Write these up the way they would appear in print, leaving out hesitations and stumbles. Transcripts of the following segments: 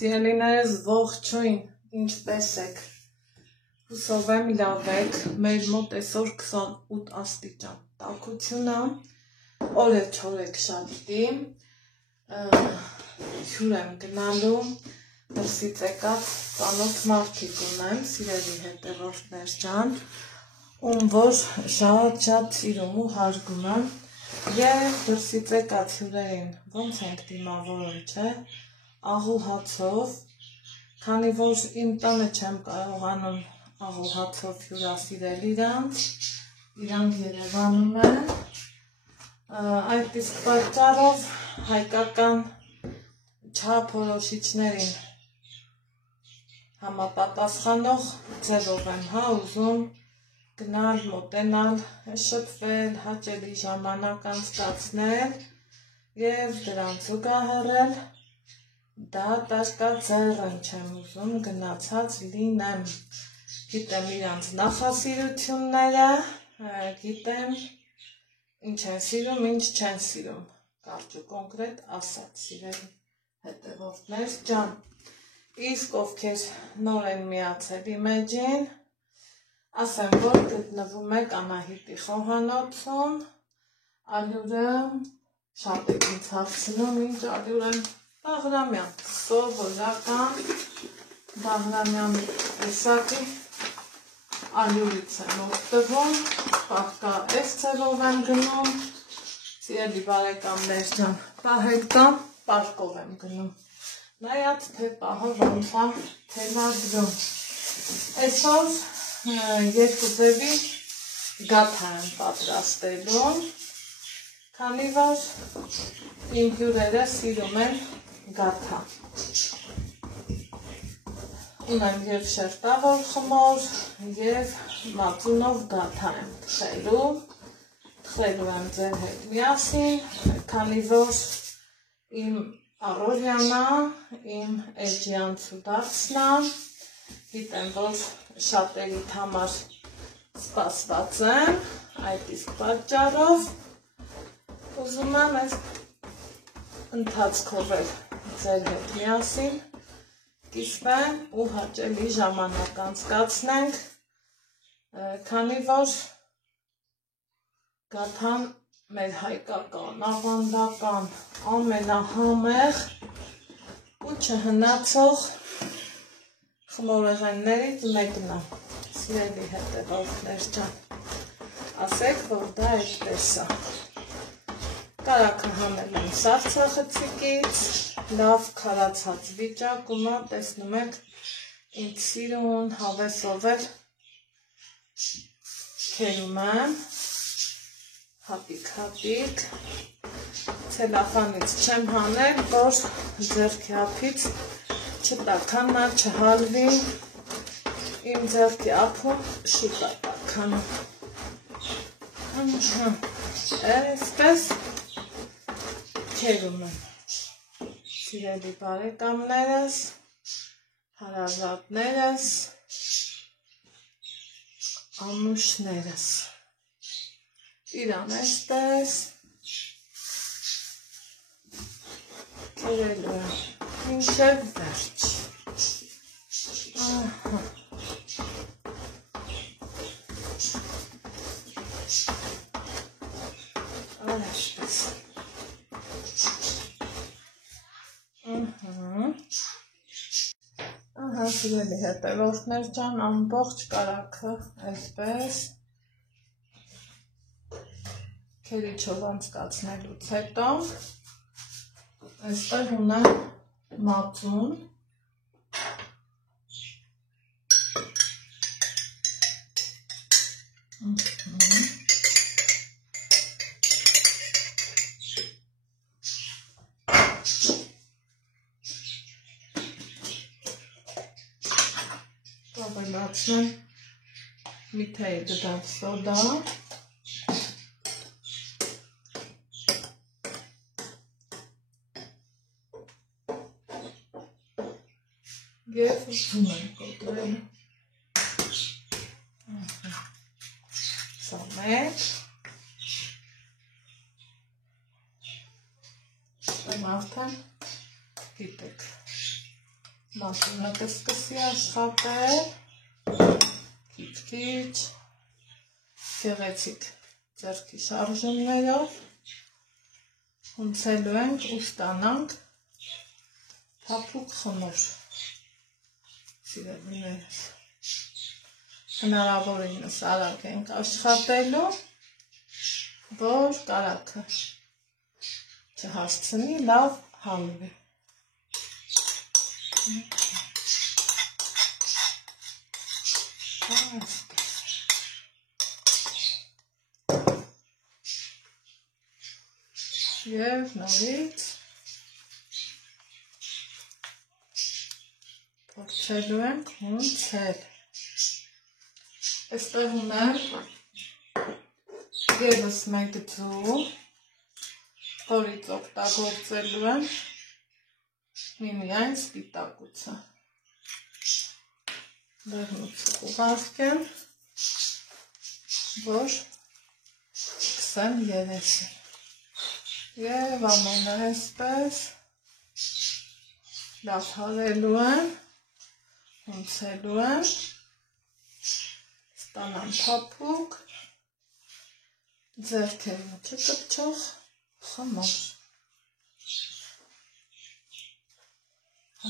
Սիրելիներս ողջույն, ինչպես եք, հուսով եմ լավ եք, մեր մոտ այսօր 28 աստիճան տաքություն է, օրը չորեք շատի, հյուր եմ գնալու, դրսից եկած ծանոթ մարդիկ ունեմ, սիրելի հետևորդներ ջան, ում որ շատ սիրում ու հարգում եմ, և դրսից եկած հյուրերին ոնց ենք դիմավորում, չէ, աղուհացով, քանի որ իմ տանը չեմ կարողանում աղուհացով հյուրասիրել իրանք Երևանում են, այդ իսկ պատճառով հայկական չափորոշիչներին համապատասխանող ձևով եմ ուզում գնալ, մոտենալ, շփվել, հաճելի ժամանակ անցկացնել և դրանց զուգահեռել դատարկաձեռն չեմ ուզում գնացած լինեմ, գիտեմ իրանց նախասիրությունները, գիտեմ ինչ են սիրում, ինչ չեն սիրում, կարճ ու կոնկրետ ասած, սիրելի հետևորդներ ջան, իսկ ովքեր նոր են միացել իմ էջին, ասեմ, որ գտնվում եք Անահիտի խոհանոցում, ալյուրը շատ եք ինձ հարցնում, ինչ ալյուր եմ Բաղրամյան, սովորական Բաղրամյան տեսակի ալյուրից եմ օգտվում, պահկա այս ձևով եմ գնում, սիրելի բարեկամներ ջան, պահել կամ պարկով եմ գնում, նայած թե պահը ոնց է թելադրում, այսօր երկու ձևի գաթա եմ պատրաստելու, քանի որ իմ հյուրերը սիրում են գաթա, ունեմ և շերտավոր խմոր և մածունով գաթա եմ թխելու եմ ձեր հետ միասին, քանի որ իմ առօրյանա, իմ էջյան ցուդացնա, գիտեմ, որ շատերիդ համար սպասված եմ, այդ իսկ պատճառով ուզում եմ այս ընթացքով էլ ձեր հետ միասին կիսվենք ու հաճելի ժամանակ անցկացնենք, քանի որ գաթան մեր հայկական, ավանդական, ամենահամեղ ու չհնացող խմորեղեններից մեկն է, սիրելի հետևորդներ ջան, ասեք, որ դա այդպես է, կարաքը հանել եմ սառցախցիկից, լավ քարացած վիճակում է, տեսնում եք, ինձ սիրուն հավեսով էլ քերում եմ, հապիկ, ցելոֆանից չեմ հանել, որ ձեռքի ափից չտաքանա, չհալվի, իմ ձեռքի ափում շուտ է տաքանում, այսպես քերում եմ, սիրելի բարեկամներս, հարազատներս, անուշներս, իրան այսպես քերելու եմ, մինչև վերջ, այսպես, սիրելի հետևորդներ ջան, ամբողջ կարաքը այսպես քերիչով անցկացնելուց հետո այստեղ ունեմ մածուն, ավելացնեմ միթայի դդավ սոդա, և ուզում եմ կոտրել, սա մեկ, արդեն գիտեք, Մաշինը կսկսի աշխատել, քիչ-քիչ, գեղեցիկ ձեռքի շարժումներով, հունցելու ենք ու ստանանք փափուկ խմոր, սիրելիներս, հնարավորինս արագ ենք աշխատելու, որ կարագը չհասցնի, լավ հալվի։ Եվ նորից փորձելու ենք հունցել։ Այստեղ ունեմ ևս մեկ ձու, որից օգտագործելու եմ միմիայն սպիտակուցը։ Դեղնուցը ուղարկեմ, որ սկսեմ երեսին։ Եվ ամենը այսպես լավ հալելու եմ, հունցելու եմ, ստանամ փափուկ, ձեռքերն չկպչող խմոր։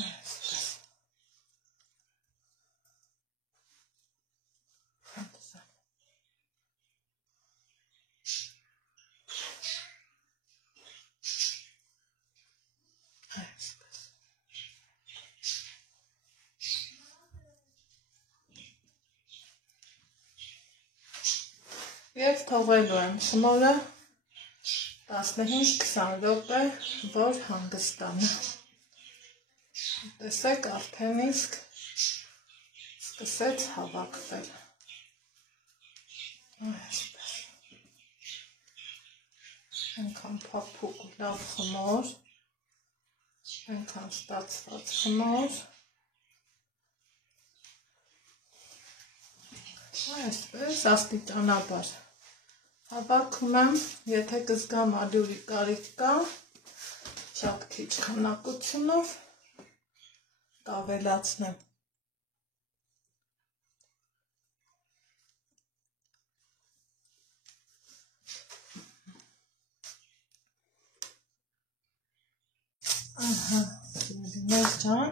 Այսպես։ Եվ թողելու եմ խմորը 15-20 րոպե, որ հանգստանի։ Տեսեք, արդեն իսկ սկսեց հավաքվել։ Այսպես։ Այնքան փափուկ ու լավ խմոր, այնքան ստացված խմոր։ Այսպես աստիճանաբար հավաքում եմ, եթե կզգամ ալյուրի կարիք կա, շատ քիչ քանակությունով կավելացնեմ։ Ահա, սիրելիներ ջան,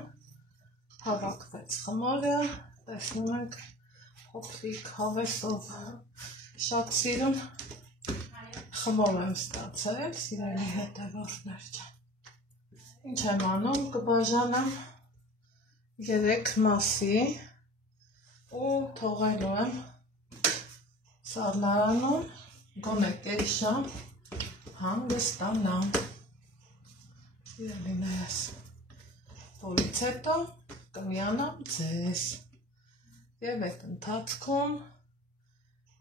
հավաքվեց խմորը, տեսնում եք փոքրիկ հավեսով շատ սիրուն խմոր եմ ստացել, սիրելի հետևորդներ ջան։ Ինչ եմ անում, կբաժանեմ 3 մասի ու թողելու եմ սառնարանում գոնե կես ժամ հանգստանամ։ Սիրելիներս, որից հետո կմիանամ ձեզ և այդ ընթացքում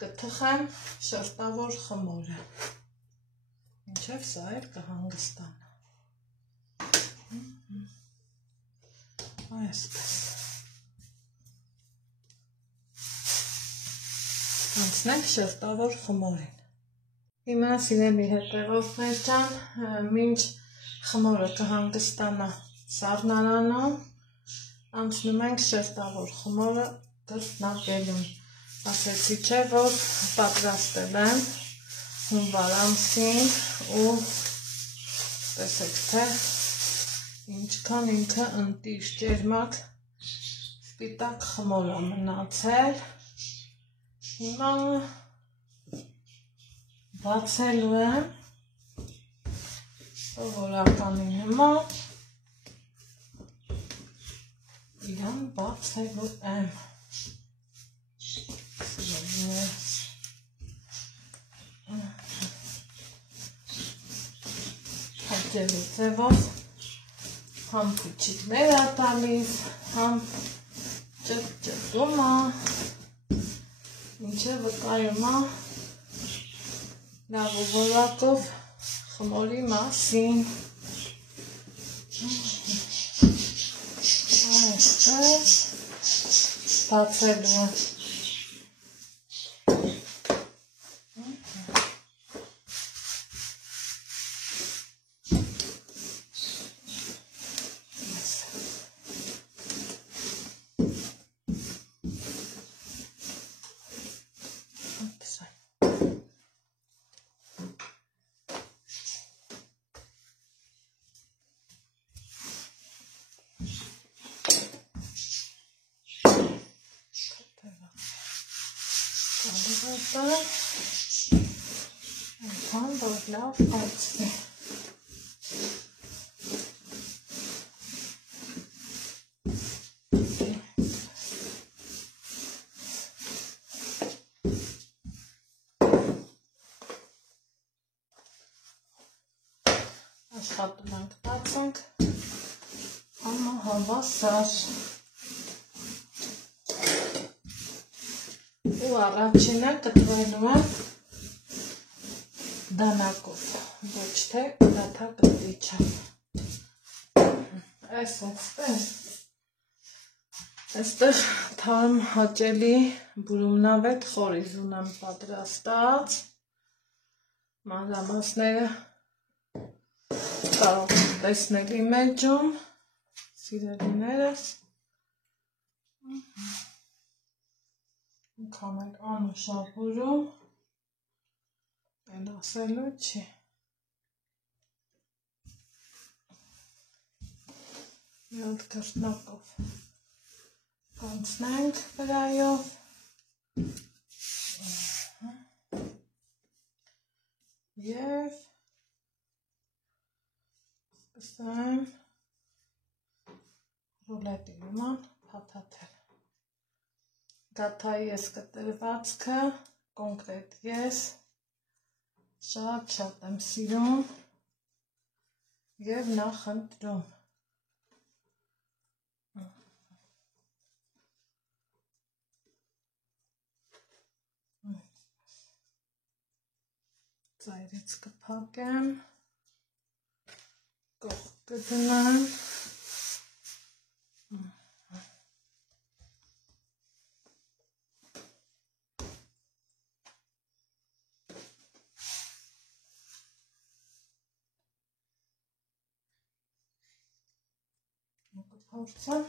կթխեմ շերտավոր խմորը, մինչև սա էլ կհանգստանա։ Այսպես։ Անցնենք շերտավոր խմորին։ Հիմա սիրելի հետևորդներ ջան, մինչ խմորը կհանգստանա սառնարանում, անցնում ենք շերտավոր խմորը կրկնակելուն։ Ասեցի չէ, որ պատրաստել եմ հունվար ամսին ու տեսեք թե ինչքան ինքը ընտիր ջերմակ սպիտակ խմոր է մնացել։ Հիմա բացելու եմ սովորականի նման, իրան բացելու եմ։ Հաճելի ձևով համ փուչիկներ է տալիս, համ ճտճտում է, մինչև վկայում է լավ որակով խմորի մասին։ Այսպես բացելու եմ։ Ահա Այնքան որ լավ կացվի։ Աշխատում ենք տացենք, ամա հավասար։ Ու առաջինը կտրելու եմ դանակով, ոչ թե գաթա կտրիչը։ Այստեղ թարմ հաճելի բուրումնավետ խորիզ ունեմ պատրաստած, մանրամասները կարող տեսնել իմ էջում, սիրելիներս, ինքան էլ անուշավորում, էլ ասելու չի։ Մի հատ կրտնակով կանցնենք վրայով, և սկսեմ ռուլետի նման փաթաթել։ Գաթայի ես կտրվածքը կոնկրետ ես շատ եմ սիրում և նախընտրում։ Ծայրից կփակեմ, կողք կդնեմ, կփորձեմ,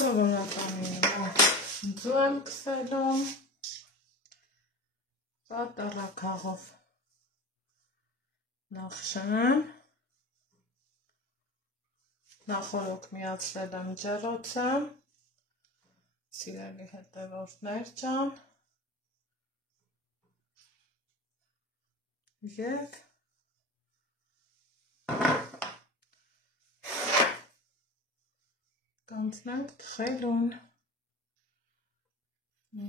Սովորականին ձու եմ կսելում, պատառաքաղով նախշեմ, նախորոք միացրել եմ ջեռոցը, սիրելի հետևորդներ ջան, և կանցնենք թխելուն,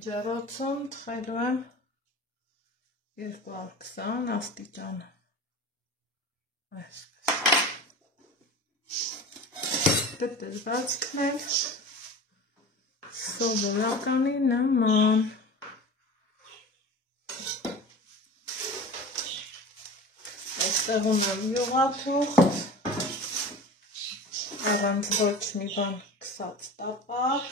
ջեռոցում թխելու եմ 220 աստիճան, այսպես, կտրվածքն էլ սովորականի նման, այստեղ ունեմ յուղաթուղթ, առանց ոչ մի բան քսած տապակ,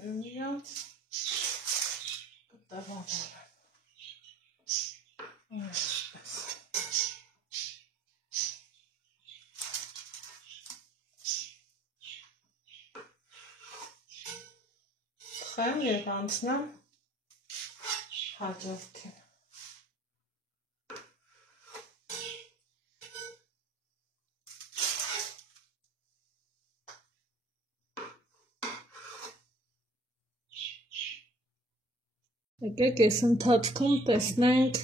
իրենց կտեղավորեմ, այսպես, թխեմ և անցնեմ հաջորդին։ Եկեք այս ընթացքում տեսնենք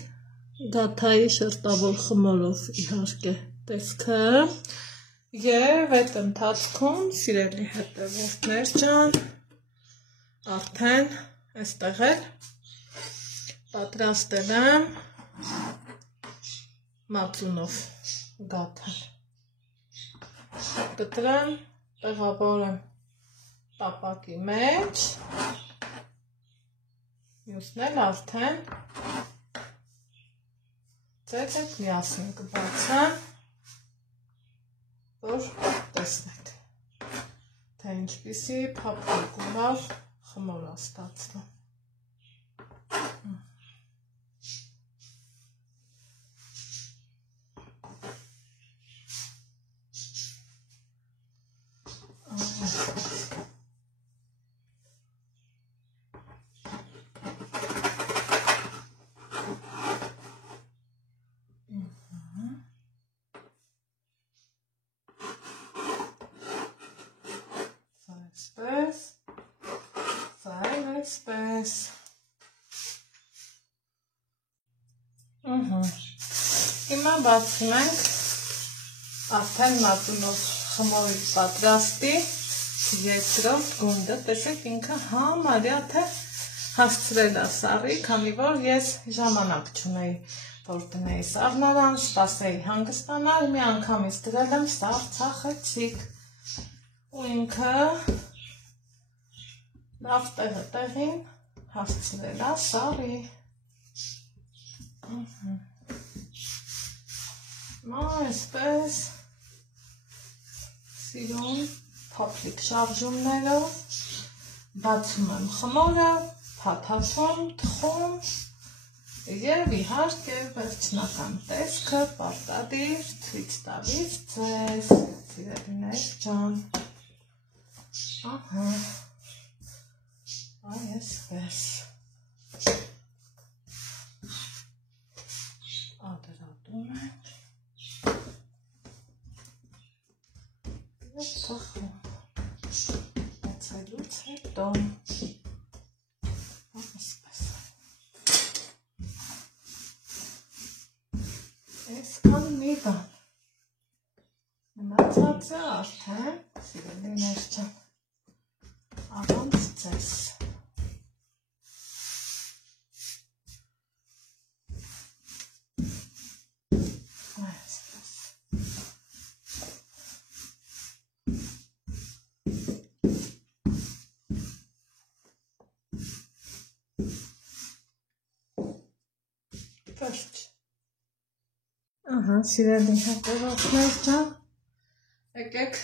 գաթայի շերտավոր խմորով իհարկե տեսքը և այդ ընթացքում սիրելի հետևորդներ ջան արդեն այստեղ էլ պատրաստել եմ մածունով գաթան, կտրեմ, տեղավորեմ տապակի մեջ, մյուսն էլ արդեն ծեծեք միասին կբացեմ, որ տեսնեք, թե ինչպիսի փափուկ ու լավ խմոր է ստացվում։ Այսպես։ Հիմա բացում ենք արդեն մածունով խմորի պատրաստի երկրորդ գունդը, տեսեք ինքը համարյա թե հասցրել է սառի, քանի որ ես ժամանակ չունեի, որ դնեի սառնարան, սպասեի հանգստանալ, մի անգամից դրել եմ սառցախեցիկ, ու ինքը լավ տեղին հասցրել է սառի։ Այսպես սիրուն փոքրիկ շարժումներով բացում եմ խմորը, փաթաթում, թխում եւ իհարկե վերջնական տեսքը պարտադիր ցույց տալիս ձեզ, սիրելիներ ջան։ Այսպես ադրատում ենք և թխում, բացելուց հետո, այսպես, այսքան մի բան, մնացածը արդեն, սիրելիներ ջան, առանց ձեզ։ Սիրելի հետևորդներ ջան, եկեք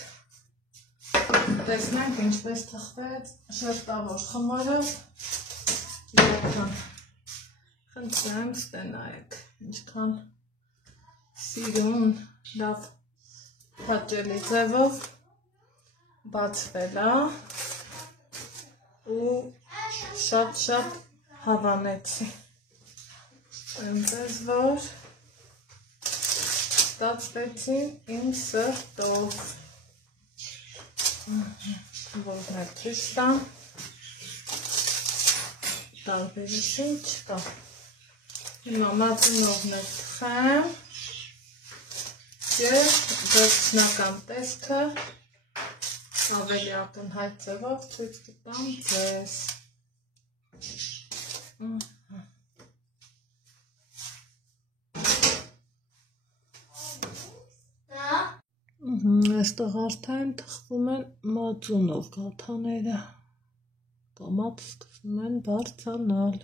տեսնենք ինչպես թխվեց շերտավոր խմորը, խնդրեմ ստենայեք, ինչքան սիրուն լավ հաճելի ձևով բացվել է ու շատ հավանեցի, այնպես որ ստացվեցին իմ սրտով, որն է ցույց տամ, տարբերություն չկա։ Հիմա մածունովն էլ թխեմ և վերջնական տեսքը ավելի ակնհայտ ձևով ցույց կտամ ձեզ։ Այստեղ արդեն թխվում են մածունով գաթաները, կամաց սկսում են բարձրանալ։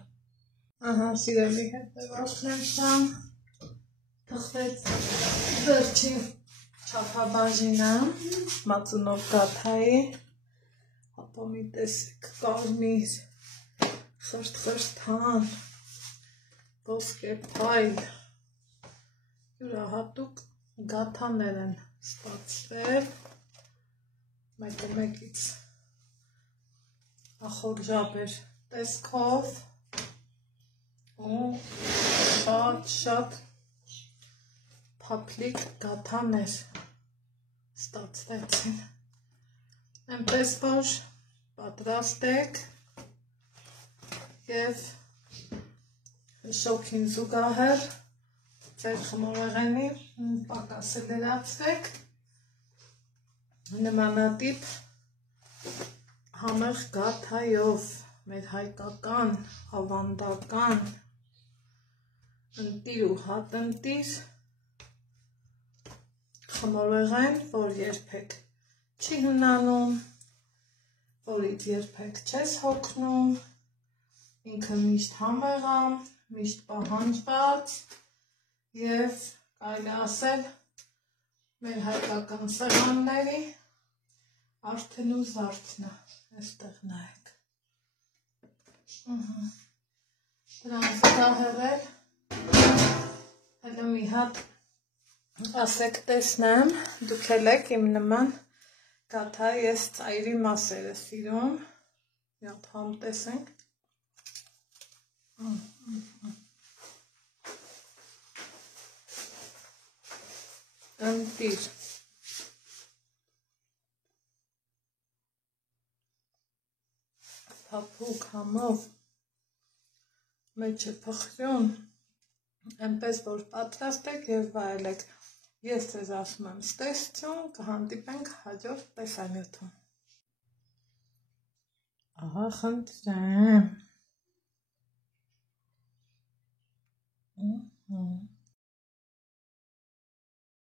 Սիրելի հետևորդներ ջան, թխվեց վերջին չափաբաժինը մածունով գաթայի, ապա մի տեսեք կարմիր, խրթխրթան, ոսկե փայլ, յուրահատուկ գաթաներ են ստացվել, մեկը մեկից ախորժաբեր տեսքով ու շատ փափլիկ գաթաներ ստացվեցին, այնպես որ պատրաստեք և շոգին զուգահեռ ձեր խմորեղենի պակասը լրացրեք, նմանատիպ համեղ գաթայով, մեր հայկական, ավանդական, ընտիր ու հատնտիր խմորեղեն, որ երբեք չի հնանում, որից երբեք չես հոգնում, ինքը միշտ համեղ է, միշտ պահանջված և կարելի ասել մեր հայկական սեղանների արդեն ու զարդն է, այստեղ նայեք։ Դրանց զուգահեռ հələ մի հատ ասեք տեսնեմ, դուք էլ եք իմ նման գաթա, ես ծայրի մասերը սիրում, մի հատ համ տեսենք։ Ընտիր փափուկ համով մեջը փխրուն, այնպես որ պատրաստեք և վայելեք։ Ես ձեզ ասում եմ ստեսություն, կհանդիպենք հաջորդ տեսանյութում։ Ահա խնդրեմ։